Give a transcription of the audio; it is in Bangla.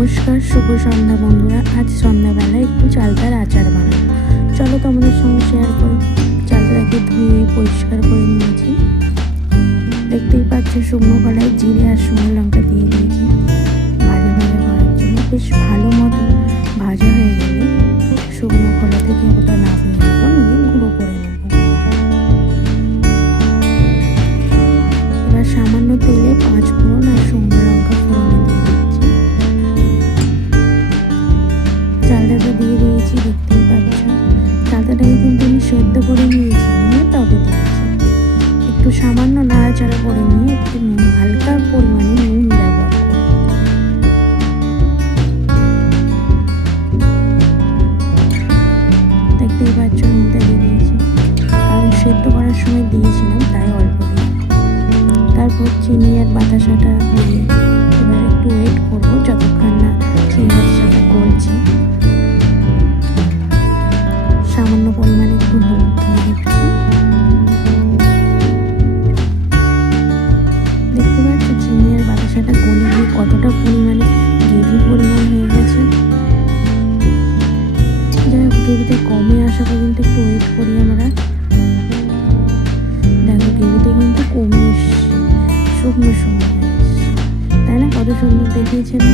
নমস্কার, শুভ সন্ধ্যা বন্ধুরা। আজ সন্ধ্যাবেলায় একটু চালতার আচার বানাবো। চলো তোমাদের সঙ্গে শেয়ার করি। চালতাটাকে ধুয়ে পরিষ্কার করে নিয়েছি। দেখতেই পাচ্ছ শুকনো কড়াই জিরে আর শুকনো লঙ্কা দিয়ে দিয়েছি ভাজা ভাজা করার জন্য। বেশ ভালো মতো ভাজা হয়ে গেলে শুকনো কড়া থেকে ওটা নামিয়ে নেবো, নিয়ে গুঁড়ো করে নেব। এবার সামান্য তেলে 5 ফোড়ন আর শুকনো লঙ্কা ফোড়নে দিয়ে দিচ্ছি। চালতাটা দিয়ে দিয়েছি, দেখতেই পাচ্ছ। চালতাটাকে কিন্তু আমি সেদ্ধ করে নিয়েছি, নিয়ে তবে দিয়েছি। একটু সামান্য নাড়াচাড়া করে নিয়ে একটু হালকা পরিমাণে নুন ব্যবহার করি। দেখতেই পাচ্ছ নুনটা দিয়ে দিয়েছি, কারণ সেদ্ধ করার সময় দিয়েছিলাম, তাই অল্প দিয়ে। তারপর চিনি আর বাতাসাটা দিয়ে এবার একটু ওয়েট করবো যতক্ষণ না চিনি বাতাসাটা গলছে। সামান্য পরিমাণে একটু হলুদ দিয়ে দিচ্ছি। দেখতে পাচ্ছ চিনি আর বাতাসাটা গলে গিয়ে কতটা পরিমাণে গ্রেভি পরিমাণ হয়ে গেছে। যাই হোক, গ্রেভিটা কমে আসা পর্যন্ত একটু ওয়েট করি আমরা। দেখো গ্রেভিটা কিন্তু কমে এসছে, শুকনো শুকনো হয়ে এসছে, তাই না? কত সুন্দর দেখিয়েছে না?